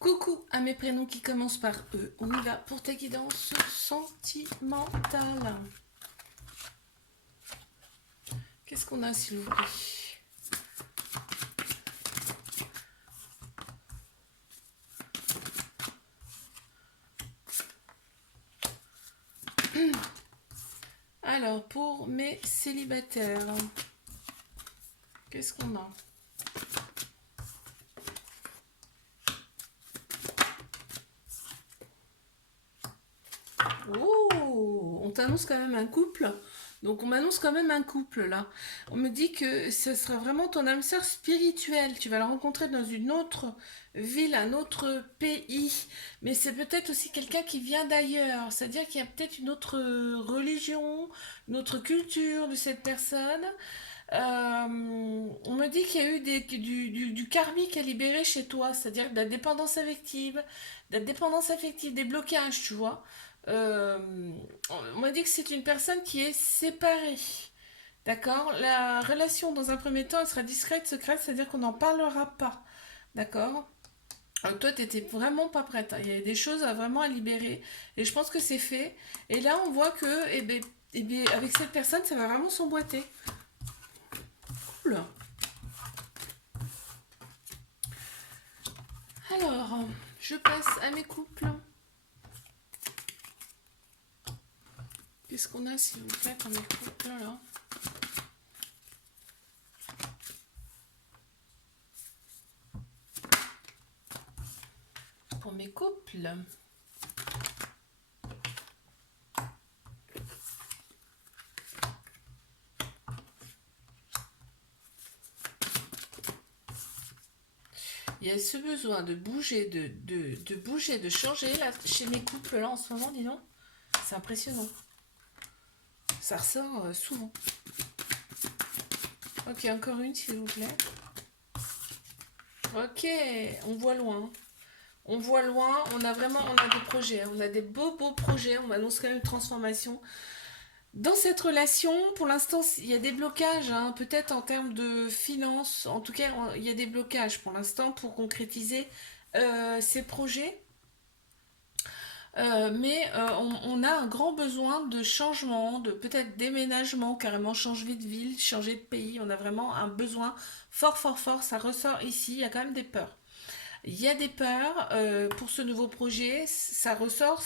Coucou à mes prénoms qui commencent par E. On y va pour ta guidance sentimentale. Qu'est-ce qu'on a, s'il vous plaît? Alors, pour mes célibataires, qu'est-ce qu'on a? Oh, on t'annonce quand même un couple. Donc on m'annonce quand même un couple là. On me dit que ce sera vraiment ton âme sœur spirituelle. Tu vas la rencontrer dans une autre ville, un autre pays. Mais c'est peut-être aussi quelqu'un qui vient d'ailleurs. C'est-à-dire qu'il y a peut-être une autre religion, une autre culture de cette personne. On me dit qu'il y a eu du karmique à libérer chez toi, c'est-à-dire de la dépendance affective, des blocages, tu vois. Euh, on m'a dit que c'est une personne qui est séparée. D'accord? La relation, dans un premier temps, elle sera discrète, secrète, c'est-à-dire qu'on n'en parlera pas. D'accord? Alors, toi, t'étais vraiment pas prête, hein. Il y a des choses vraiment à libérer. Et je pense que c'est fait. Et là, on voit que, avec cette personne, ça va vraiment s'emboîter. Cool. Alors, je passe à mes couples. Qu'est-ce qu'on a, s'il vous plaît, pour mes couples, là? Pour mes couples. Il y a ce besoin de bouger, de bouger, de changer, là, chez mes couples, là, en ce moment, dis donc. C'est impressionnant. Ça ressort souvent. Ok, encore une, s'il vous plaît. Ok, on voit loin. On voit loin, on a des projets, hein. On a des beaux projets, on m'annonce quand même une transformation. Dans cette relation, pour l'instant, il y a des blocages, hein, peut-être en termes de finances. En tout cas, il y a des blocages pour l'instant pour concrétiser ces projets. On a un grand besoin de changement, de peut-être déménagement, carrément changer de ville, changer de pays. On a vraiment un besoin fort. Ça ressort ici. Il y a quand même des peurs. Il y a des peurs pour ce nouveau projet. Ça ressort.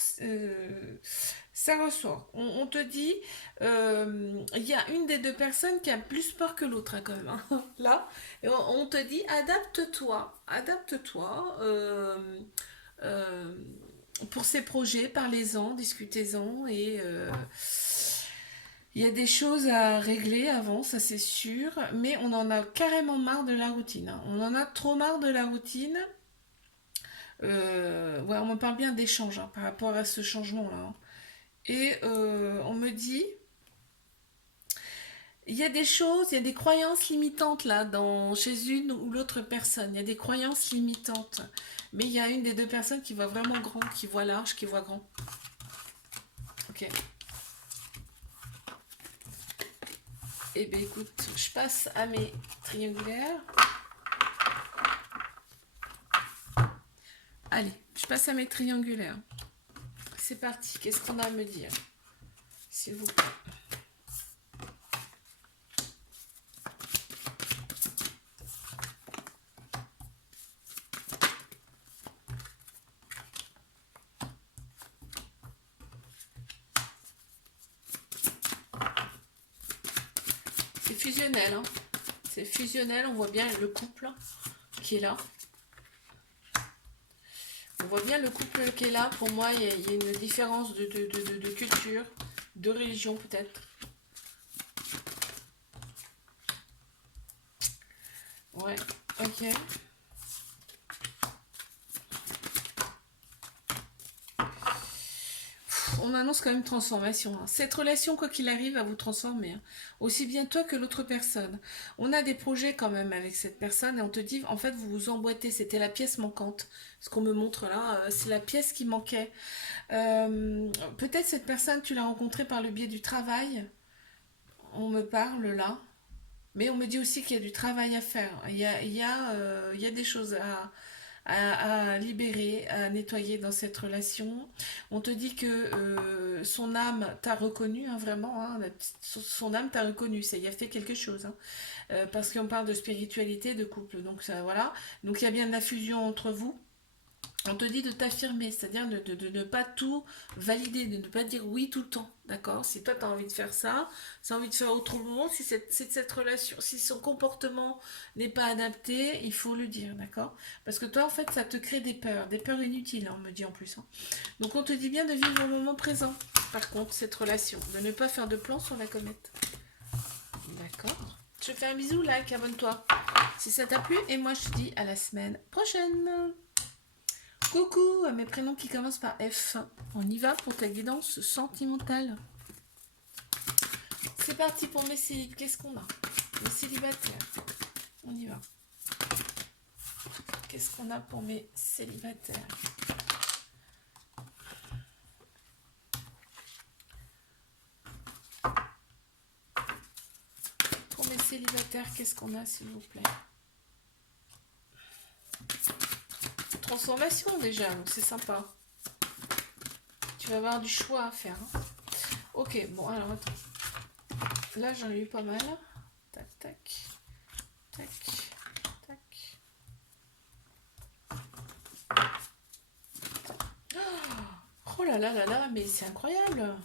On te dit, il y a une des deux personnes qui a plus peur que l'autre, hein, quand même, hein. Là, et on te dit, adapte-toi. Euh, pour ces projets, parlez-en, discutez-en il y a des choses à régler avant, ça c'est sûr, mais on en a carrément marre de la routine, hein. On en a trop marre de la routine. Ouais, on me parle bien d'échange, hein, par rapport à ce changement-là, hein. On me dit, il y a des choses, il y a des croyances limitantes là, chez une ou l'autre personne. Il y a des croyances limitantes. Mais il y a une des deux personnes qui voit vraiment grand, qui voit large, qui voit grand. Ok. Eh bien écoute, je passe à mes triangulaires. Allez, je passe à mes triangulaires. C'est parti, qu'est-ce qu'on a à me dire? S'il vous plaît. C'est fusionnel, hein. C'est fusionnel, on voit bien le couple qui est là. On voit bien le couple qui est là. Pour moi, il y a une différence de culture, de religion peut-être. Ouais, ok. On annonce quand même transformation, hein. Cette relation, quoi qu'il arrive, va vous transformer, hein. Aussi bien toi que l'autre personne. On a des projets quand même avec cette personne et on te dit, en fait, vous vous emboîtez. C'était la pièce manquante. Ce qu'on me montre là, c'est la pièce qui manquait. Peut-être cette personne, tu l'as rencontrée par le biais du travail. On me parle là. Mais on me dit aussi qu'il y a du travail à faire. Il y a des choses à libérer, à nettoyer dans cette relation. On te dit que son âme t'a reconnu, hein, vraiment, hein, son âme t'a reconnu, ça y a fait quelque chose. Hein. Parce qu'on parle de spiritualité, de couple, donc ça, voilà. Donc il y a bien de la fusion entre vous. On te dit de t'affirmer, c'est-à-dire de ne pas tout valider, de ne pas dire oui tout le temps, d'accord? Si toi tu as envie de faire ça, si tu as envie de faire autrement, si cette relation, si son comportement n'est pas adapté, il faut le dire, d'accord? Parce que toi en fait ça te crée des peurs inutiles, hein, on me dit en plus. Hein. Donc on te dit bien de vivre au moment présent, par contre, cette relation, de ne pas faire de plan sur la comète. D'accord? Je te fais un bisou, like, abonne-toi. Si ça t'a plu, et moi je te dis à la semaine prochaine. Coucou à mes prénoms qui commencent par F. On y va pour ta guidance sentimentale. C'est parti pour mes célibataires. Qu'est-ce qu'on a? Les célibataires. On y va. Qu'est-ce qu'on a pour mes célibataires? Pour mes célibataires, qu'est-ce qu'on a, s'il vous plaît? Transformation déjà, donc c'est sympa. Tu vas avoir du choix à faire. Hein. Ok, bon, alors attends. Là, j'en ai eu pas mal. Tac, tac. Tac, tac. Oh là là là là, mais c'est incroyable.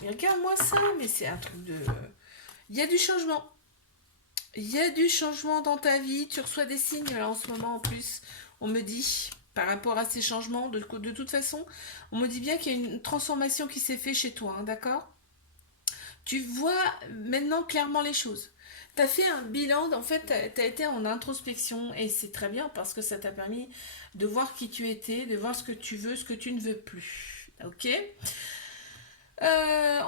Mais regarde-moi ça, mais c'est un truc de... Il y a du changement. Il y a du changement dans ta vie. Tu reçois des signes là en ce moment en plus. On me dit, par rapport à ces changements, de toute façon, on me dit bien qu'il y a une transformation qui s'est faite chez toi, hein, d'accord? Tu vois maintenant clairement les choses. Tu as fait un bilan, en fait, tu as été en introspection et c'est très bien parce que ça t'a permis de voir qui tu étais, de voir ce que tu veux, ce que tu ne veux plus. Ok?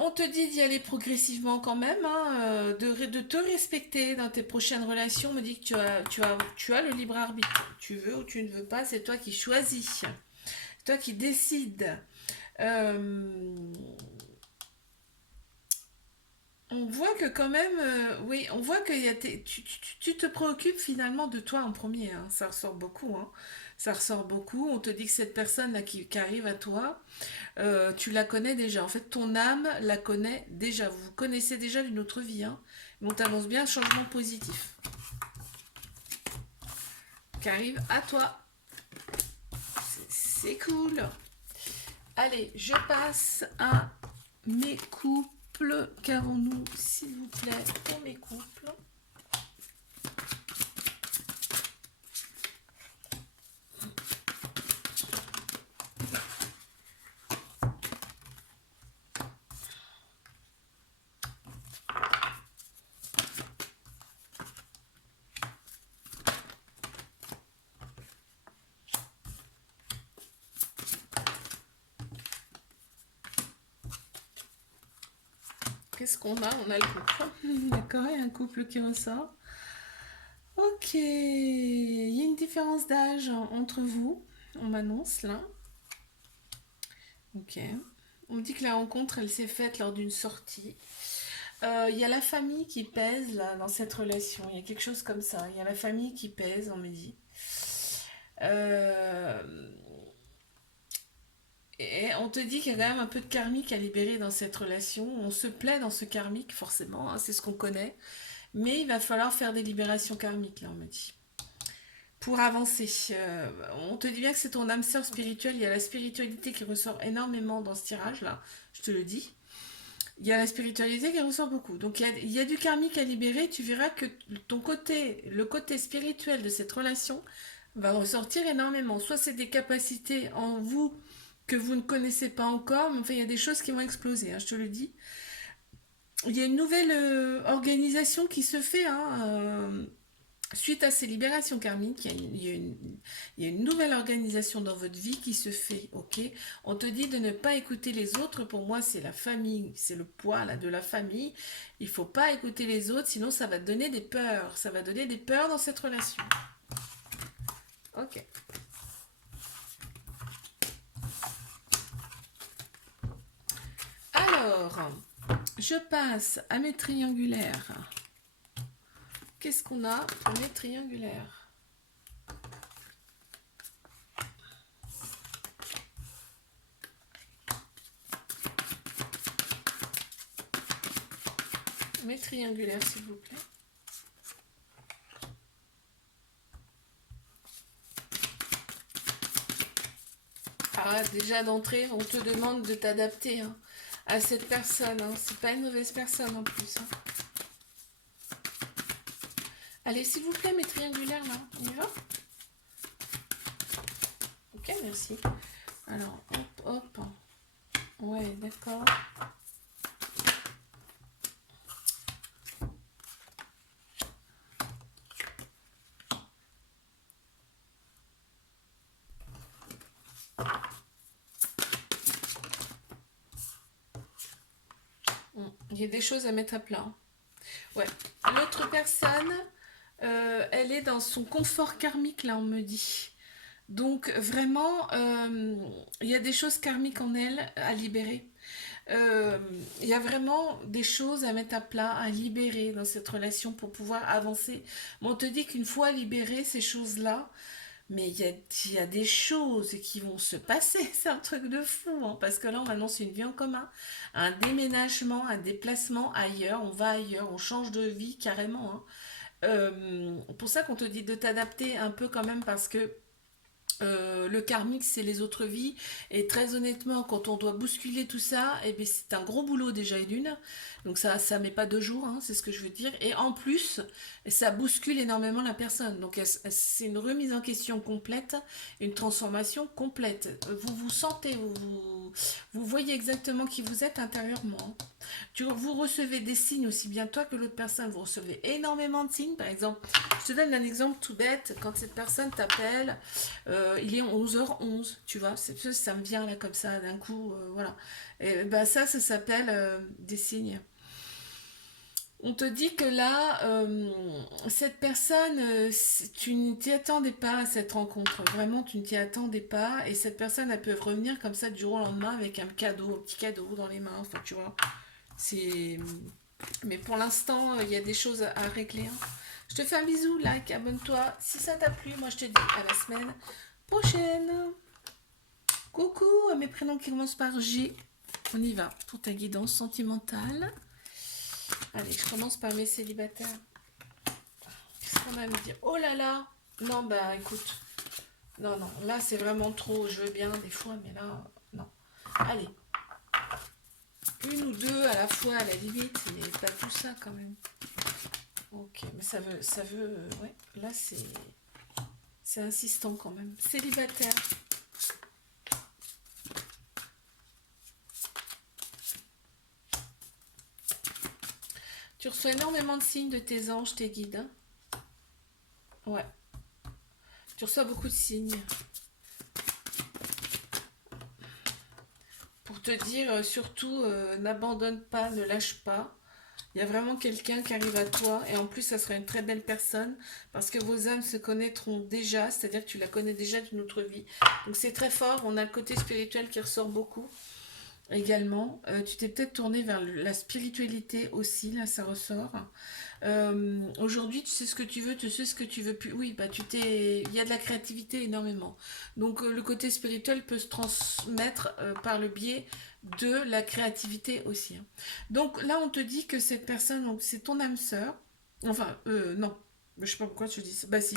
On te dit d'y aller progressivement quand même, hein, de te respecter dans tes prochaines relations. On me dit que tu as le libre arbitre. Tu veux ou tu ne veux pas, c'est toi qui choisis. C'est toi qui décides. Euh, on voit que quand même, oui, on voit que tu te préoccupes finalement de toi en premier. Hein. Ça ressort beaucoup. Hein. Ça ressort beaucoup. On te dit que cette personne-là qui arrive à toi, tu la connais déjà. En fait, ton âme la connaît déjà. Vous vous connaissez déjà d'une autre vie. Hein. Mais on t'avance bien un changement positif qui arrive à toi. C'est cool. Allez, je passe à mes couples. Qu'avons-nous, s'il vous plaît, pour mes couples? Qu'est-ce qu'on a? On a le couple. D'accord, il y a un couple qui ressort. Ok, il y a une différence d'âge entre vous. On m'annonce là. Ok. On me dit que la rencontre, elle s'est faite lors d'une sortie. Il y a la famille qui pèse là dans cette relation. Il y a quelque chose comme ça. Il y a la famille qui pèse, on me dit. Euh, Et on te dit qu'il y a quand même un peu de karmique à libérer dans cette relation. On se plaît dans ce karmique, forcément, hein, c'est ce qu'on connaît. Mais il va falloir faire des libérations karmiques, là, on me dit. Pour avancer, on te dit bien que c'est ton âme sœur spirituelle. Il y a la spiritualité qui ressort énormément dans ce tirage-là, je te le dis. Il y a la spiritualité qui ressort beaucoup. Donc il y a du karmique à libérer. Tu verras que ton côté, le côté spirituel de cette relation va ressortir énormément. Soit c'est des capacités en vous que vous ne connaissez pas encore, mais enfin il y a des choses qui vont exploser, hein, je te le dis. Il y a une nouvelle organisation qui se fait hein, suite à ces libérations karmiques. Il y a une nouvelle organisation dans votre vie qui se fait, ok? On te dit de ne pas écouter les autres. Pour moi, c'est la famille, c'est le poids là, de la famille. Il faut pas écouter les autres, sinon ça va te donner des peurs. Ça va donner des peurs dans cette relation. Ok. Alors, je passe à mes triangulaires. Qu'est-ce qu'on a pour mes triangulaires? mes triangulaires, s'il vous plaît. Ah, déjà d'entrée, on te demande de t'adapter hein, à cette personne. Hein. C'est pas une mauvaise personne en plus. Hein. Allez, s'il vous plaît, mes triangulaires, là. On y va? Ok, merci. Alors, hop, hop. Ouais, d'accord. Il y a des choses à mettre à plat. Hein. Ouais. L'autre personne, elle est dans son confort karmique, là, on me dit. Donc, vraiment, il y a des choses karmiques en elle à libérer. Il y a vraiment des choses à mettre à plat, à libérer dans cette relation pour pouvoir avancer. Mais on te dit qu'une fois libérées ces choses-là, mais il y a des choses qui vont se passer, c'est un truc de fou, hein, parce que là on annonce une vie en commun, un déménagement, un déplacement ailleurs, on va ailleurs, on change de vie carrément. Hein. Pour ça qu'on te dit de t'adapter un peu quand même parce que le karmique, c'est les autres vies. Et très honnêtement, quand on doit bousculer tout ça, eh bien, c'est un gros boulot déjà et d'une. Donc ça met pas 2 jours, hein, c'est ce que je veux dire. Et en plus, ça bouscule énormément la personne. Donc c'est une remise en question complète, une transformation complète. Vous vous sentez, vous voyez exactement qui vous êtes intérieurement. Vous recevez des signes aussi bien toi que l'autre personne. Vous recevez énormément de signes. Par exemple, je te donne un exemple tout bête. Quand cette personne t'appelle, il est 11h11, tu vois. Ça me vient là comme ça d'un coup. Voilà. Et ben ça s'appelle des signes. On te dit que là, cette personne, tu ne t'y attendais pas à cette rencontre. Vraiment, tu ne t'y attendais pas. Et cette personne, elle peut revenir comme ça du jour au lendemain avec un cadeau, un petit cadeau dans les mains. Enfin, tu vois. C'est... Mais pour l'instant, il y a des choses à régler. Hein. Je te fais un bisou, like, abonne-toi. Si ça t'a plu, moi je te dis à la semaine prochaine. Coucou à mes prénoms qui commencent par G. On y va pour ta guidance sentimentale. Allez, je commence par mes célibataires. Qu'est-ce qu'on va me dire? Oh là là! Non, bah écoute. Non, non, là c'est vraiment trop. Je veux bien des fois, mais là, non. Allez. Une ou deux à la fois à la limite, mais pas tout ça quand même. Ok, mais ça veut, ouais, là c'est insistant quand même. Célibataire. Tu reçois énormément de signes de tes anges, tes guides. Hein. Ouais. Tu reçois beaucoup de signes. Pour te dire, surtout, n'abandonne pas, ne lâche pas. Il y a vraiment quelqu'un qui arrive à toi et en plus ça sera une très belle personne parce que vos âmes se connaîtront déjà, c'est-à-dire que tu la connais déjà d'une autre vie. Donc c'est très fort, on a le côté spirituel qui ressort beaucoup également. Tu t'es peut-être tourné vers la spiritualité aussi, là ça ressort. Aujourd'hui tu sais ce que tu veux, tu sais ce que tu veux plus. Oui, bah il y a de la créativité énormément. Donc le côté spirituel peut se transmettre par le biais de la créativité aussi. Hein. Donc là on te dit que cette personne, donc c'est ton âme sœur. Enfin, non, je sais pas pourquoi je dis ça. Bah si.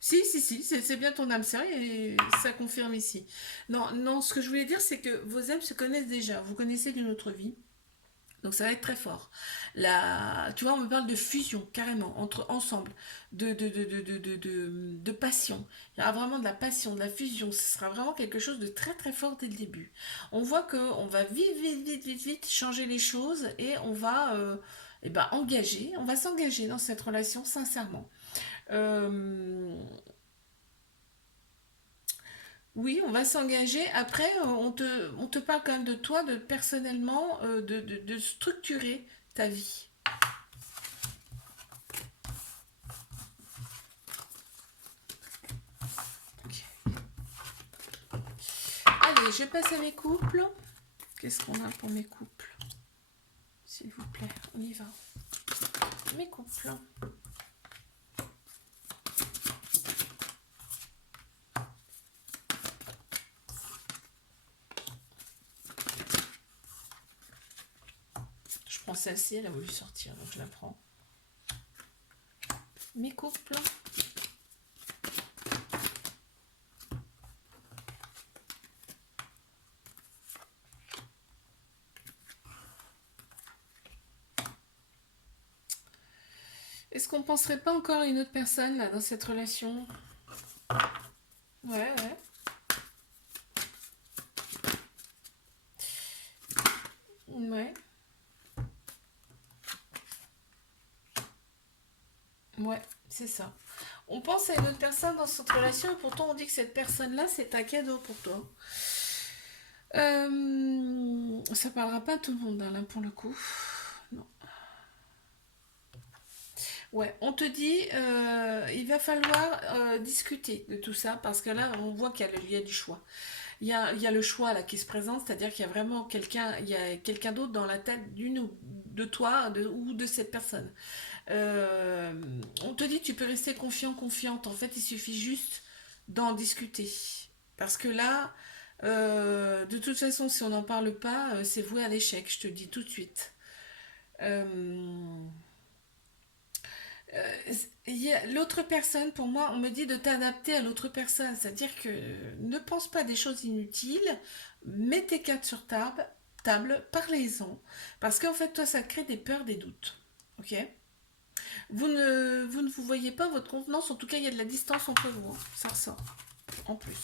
Si, c'est bien ton âme sœur et ça confirme ici. Non, non, ce que je voulais dire, c'est que vos âmes se connaissent déjà. Vous connaissez d'une autre vie. Donc ça va être très fort. Tu vois, on me parle de fusion, carrément, ensemble, de passion. Il y aura vraiment de la passion, de la fusion. Ce sera vraiment quelque chose de très très fort dès le début. On voit qu'on va vite changer les choses et on va on va s'engager dans cette relation sincèrement. Euh, Oui, on va s'engager. Après, on te parle quand même de toi, de personnellement, de structurer ta vie. Ok. Allez, je passe à mes couples. Qu'est-ce qu'on a pour mes couples? S'il vous plaît, on y va. Mes couples. prends celle-ci, elle a voulu sortir, donc je la prends. Mes couples. Est-ce qu'on penserait pas encore à une autre personne là dans cette relation? Ouais, ouais. Ouais. Ouais, c'est ça. On pense à une autre personne dans cette relation et pourtant on dit que cette personne-là, c'est un cadeau pour toi. Ça parlera pas à tout le monde, hein, là, pour le coup. Non. Ouais, on te dit, il va falloir discuter de tout ça parce que là, on voit qu'il y a du choix. Il y a le choix là qui se présente, c'est-à-dire qu'il y a vraiment quelqu'un, il y a quelqu'un d'autre dans la tête d'une ou de toi ou de cette personne. Euh, on te dit tu peux rester confiant, confiante. En fait, il suffit juste d'en discuter. Parce que là, de toute façon, si on n'en parle pas, c'est voué à l'échec, je te le dis tout de suite. Euh, L'autre personne, pour moi, on me dit de t'adapter à l'autre personne. C'est-à-dire que ne pense pas des choses inutiles, mets tes cartes sur table, parlez-en. Parce qu'en fait, toi, ça crée des peurs, des doutes. Ok? Vous ne vous voyez pas votre contenance, en tout cas il y a de la distance entre vous, hein. Ça ressort en plus.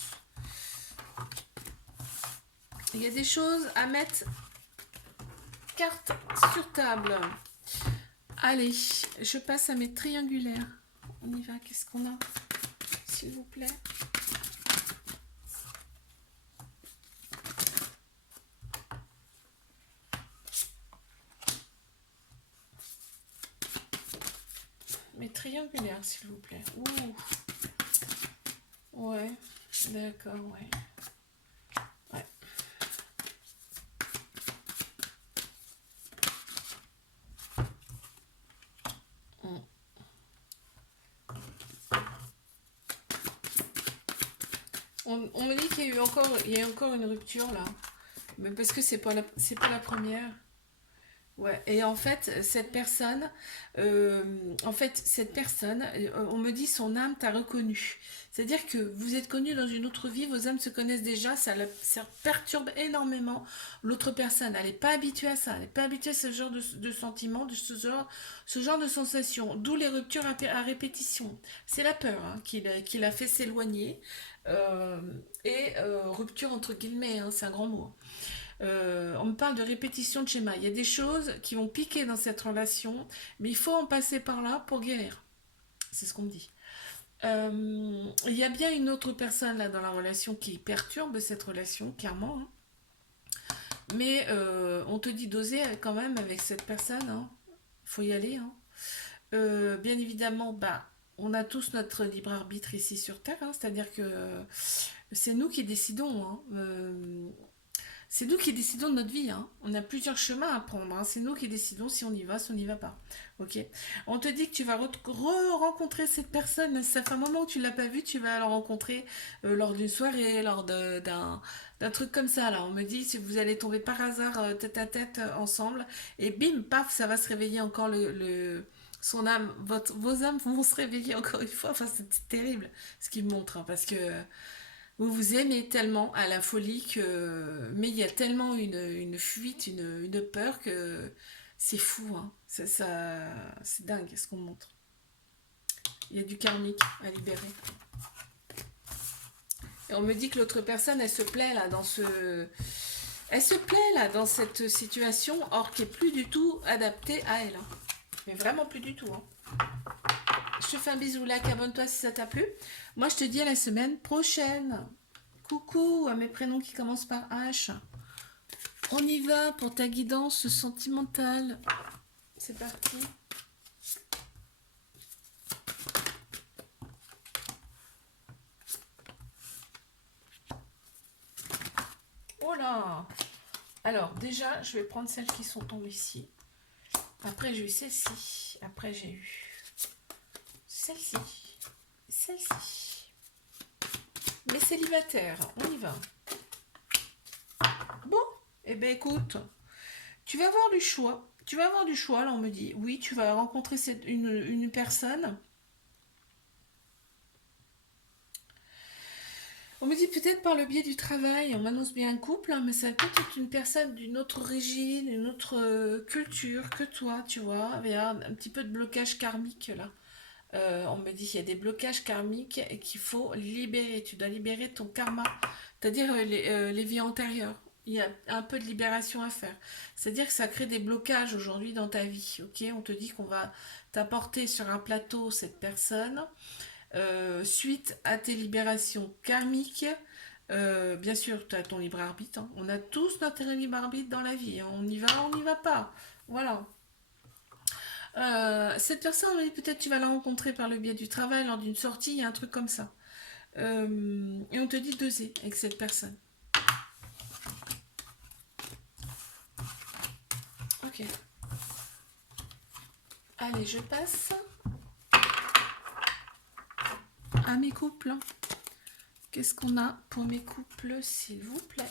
Il y a des choses à mettre carte sur table. Allez, je passe à mes triangulaires. On y va, qu'est-ce qu'on a, s'il vous plaît? Mes triangulaires, s'il vous plaît. Ouh, ouais, d'accord, ouais. Ouais. Mm. On me dit qu'il y a eu encore une rupture là. Mais parce que c'est pas la première. Ouais, et en fait, cette personne, on me dit son âme t'a reconnu. C'est-à-dire que vous êtes connus dans une autre vie, vos âmes se connaissent déjà, ça perturbe énormément l'autre personne. Elle n'est pas habituée à ça, elle n'est pas habituée à ce genre de sentiments, ce genre de sensations. D'où les ruptures à répétition. C'est la peur hein, qui l'a fait s'éloigner. Euh, Rupture entre guillemets, hein, c'est un grand mot. On me parle de répétition de schéma. Il y a des choses qui vont piquer dans cette relation, mais il faut en passer par là pour guérir. C'est ce qu'on me dit. Il y a bien une autre personne là dans la relation qui perturbe cette relation, clairement, hein. Mais on te dit d'oser quand même avec cette personne. Hein. Faut y aller. Hein. Bien évidemment, bah, on a tous notre libre arbitre ici sur Terre. Hein. C'est-à-dire que c'est nous qui décidons. Hein. C'est nous qui décidons de notre vie. Hein. On a plusieurs chemins à prendre. Hein. C'est nous qui décidons si on y va, si on n'y va pas. Ok. On te dit que tu vas rencontrer cette personne. Mais ça fait un moment que tu ne l'as pas vue. Tu vas la rencontrer lors d'une soirée, d'un truc comme ça. Là. On me dit si vous allez tomber par hasard tête à tête ensemble. Et bim, paf, ça va se réveiller encore son âme. Vos âmes vont se réveiller encore une fois. Enfin, c'est terrible ce qu'il me montre. Hein, parce que vous vous aimez tellement à la folie que... Mais il y a tellement une fuite, une peur que c'est fou, hein. C'est dingue ce qu'on montre. Il y a du karmique à libérer. Et on me dit que l'autre personne, elle se plaît là dans ce... Elle se plaît là dans cette situation, or qui est plus du tout adaptée à elle. Hein. Mais vraiment plus du tout. Hein. Je te fais un bisou, like, abonne-toi si ça t'a plu. Moi, je te dis à la semaine prochaine. Coucou à mes prénoms qui commencent par H. On y va pour ta guidance sentimentale. C'est parti. Oh là! Alors, déjà, je vais prendre celles qui sont tombées ici. Après, j'ai eu celle-ci. Après, j'ai eu celle-ci. Celle-ci. Mais célibataire, on y va. Bon, eh ben écoute, tu vas avoir du choix. Tu vas avoir du choix, là, on me dit. Oui, tu vas rencontrer une personne. On me dit peut-être par le biais du travail, on m'annonce bien un couple, hein, mais ça peut être une personne d'une autre origine, une autre culture que toi, tu vois. Il y a un petit peu de blocage karmique là. On me dit qu'il y a des blocages karmiques et qu'il faut libérer. Tu dois libérer ton karma, c'est-à-dire les vies antérieures. Il y a un peu de libération à faire. C'est-à-dire que ça crée des blocages aujourd'hui dans ta vie. Ok, on te dit qu'on va t'apporter sur un plateau cette personne suite à tes libérations karmiques. Bien sûr, tu as ton libre arbitre, hein. On a tous notre libre arbitre dans la vie, hein. On y va, on n'y va pas. Voilà. Cette personne, oui, peut-être tu vas la rencontrer par le biais du travail, lors d'une sortie, un truc comme ça. Et on te dit d'oser avec cette personne. Ok. Allez, je passe à mes couples. Qu'est-ce qu'on a pour mes couples, s'il vous plaît?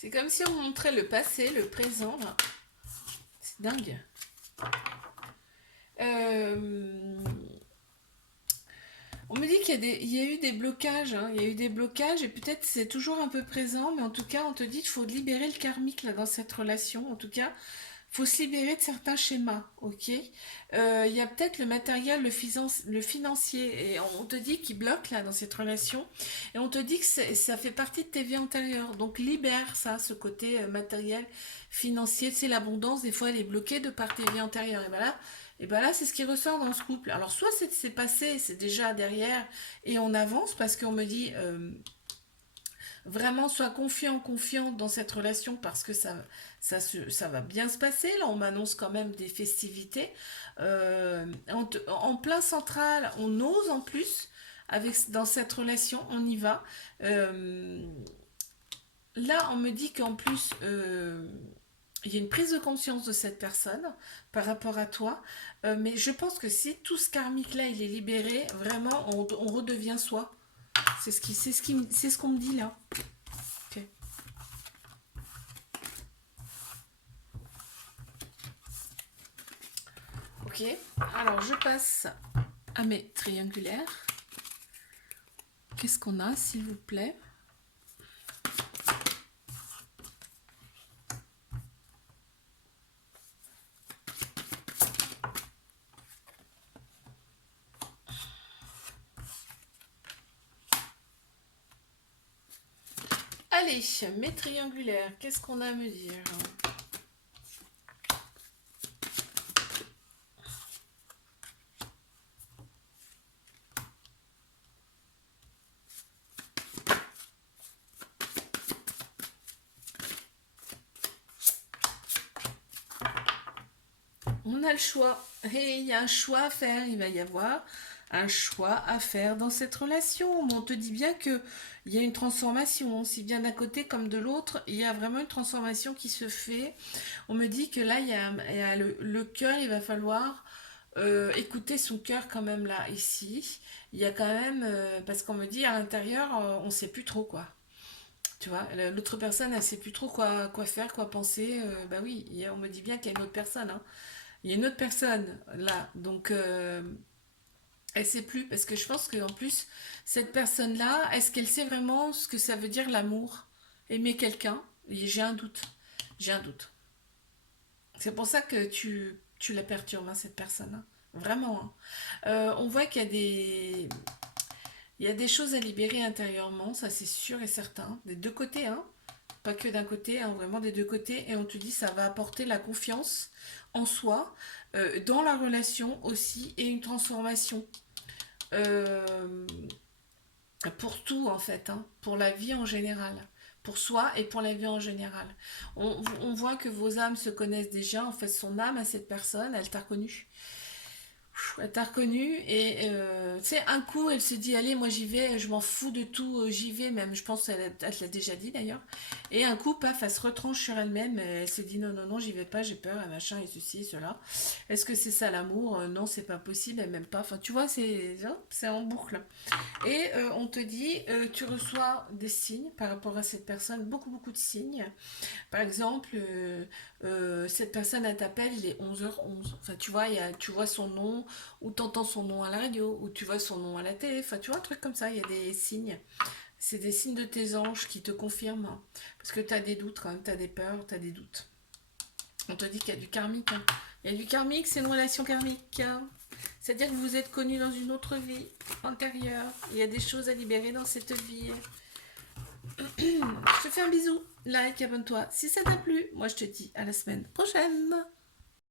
C'est comme si on montrait le passé, le présent, là. C'est dingue. Euh, On me dit il y a eu des blocages, hein. Il y a eu des blocages et peut-être c'est toujours un peu présent, mais en tout cas, on te dit qu'il faut libérer le karmique là, dans cette relation. En tout cas, il faut se libérer de certains schémas, ok. Il y a peut-être le matériel, le financier, et on te dit qu'il bloque là dans cette relation, et on te dit que ça fait partie de tes vies antérieures. Donc libère ça, ce côté matériel, financier, c'est l'abondance, des fois elle est bloquée de par tes vies antérieures. Et ben là, c'est ce qui ressort dans ce couple. Alors soit c'est passé, c'est déjà derrière, et on avance parce qu'on me dit vraiment sois confiant, confiant dans cette relation parce que ça va bien se passer. Là, on m'annonce quand même des festivités. En plein central, on ose en plus. Dans cette relation, on y va. Euh, Là, on me dit qu'en plus, il y a une prise de conscience de cette personne par rapport à toi. Mais je pense que si tout ce karmique-là, il est libéré, vraiment, on redevient soi. C'est ce qu'on me dit là. Ok. Ok. Alors, je passe à mes triangulaires. Qu'est-ce qu'on a, s'il vous plaît? Allez, mes triangulaires, qu'est-ce qu'on a à me dire? On a le choix. Et il y a un choix à faire. Il va y avoir un choix à faire dans cette relation. Mais on te dit bien que il y a une transformation, aussi bien d'un côté comme de l'autre. Il y a vraiment une transformation qui se fait. On me dit que là, il y a le cœur, il va falloir écouter son cœur quand même là, ici. Il y a quand même, parce qu'on me dit à l'intérieur, on ne sait plus trop quoi. Tu vois, l'autre personne, elle sait plus trop quoi faire, quoi penser. Bah oui, on me dit bien qu'il y a une autre personne, hein. Il y a une autre personne là, donc elle sait plus parce que je pense qu'en plus cette personne-là, est-ce qu'elle sait vraiment ce que ça veut dire l'amour, aimer quelqu'un? J'ai un doute, j'ai un doute. C'est pour ça que tu la perturbes, hein, cette personne, hein. Vraiment, hein. On voit il y a des choses à libérer intérieurement, ça c'est sûr et certain, des deux côtés, hein. Pas que d'un côté, hein, vraiment des deux côtés, et on te dit ça va apporter la confiance en soi, dans la relation aussi, et une transformation euh, pour tout en fait, hein, pour la vie en général, pour soi et pour la vie en général. On voit que vos âmes se connaissent déjà, en fait son âme à cette personne, elle t'a reconnu. Elle t'a reconnu et tu sais, un coup, elle se dit, allez, moi j'y vais, je m'en fous de tout, j'y vais même, je pense elle te l'a déjà dit d'ailleurs. Et un coup, paf, elle se retranche sur elle-même, et elle se dit, non, non, non, j'y vais pas, j'ai peur, et machin, et ceci, et cela. Est-ce que c'est ça l'amour? Non, c'est pas possible, elle m'aime pas. Enfin, tu vois, c'est en boucle. Et on te dit, tu reçois des signes par rapport à cette personne, beaucoup, beaucoup de signes. Par exemple, cette personne, elle t'appelle, il est 11h11. Enfin, tu vois, tu vois son nom, ou tu entends son nom à la radio, ou tu vois son nom à la télé. Enfin, tu vois, un truc comme ça, il y a des signes. C'est des signes de tes anges qui te confirment. Parce que tu as des doutes quand même, tu as des peurs, tu as des doutes. On te dit qu'il y a du karmique, hein. Il y a du karmique, c'est une relation karmique, hein. C'est-à-dire que vous êtes connus dans une autre vie antérieure. Il y a des choses à libérer dans cette vie. Je te fais un bisou, like, abonne-toi si ça t'a plu. Moi je te dis à la semaine prochaine.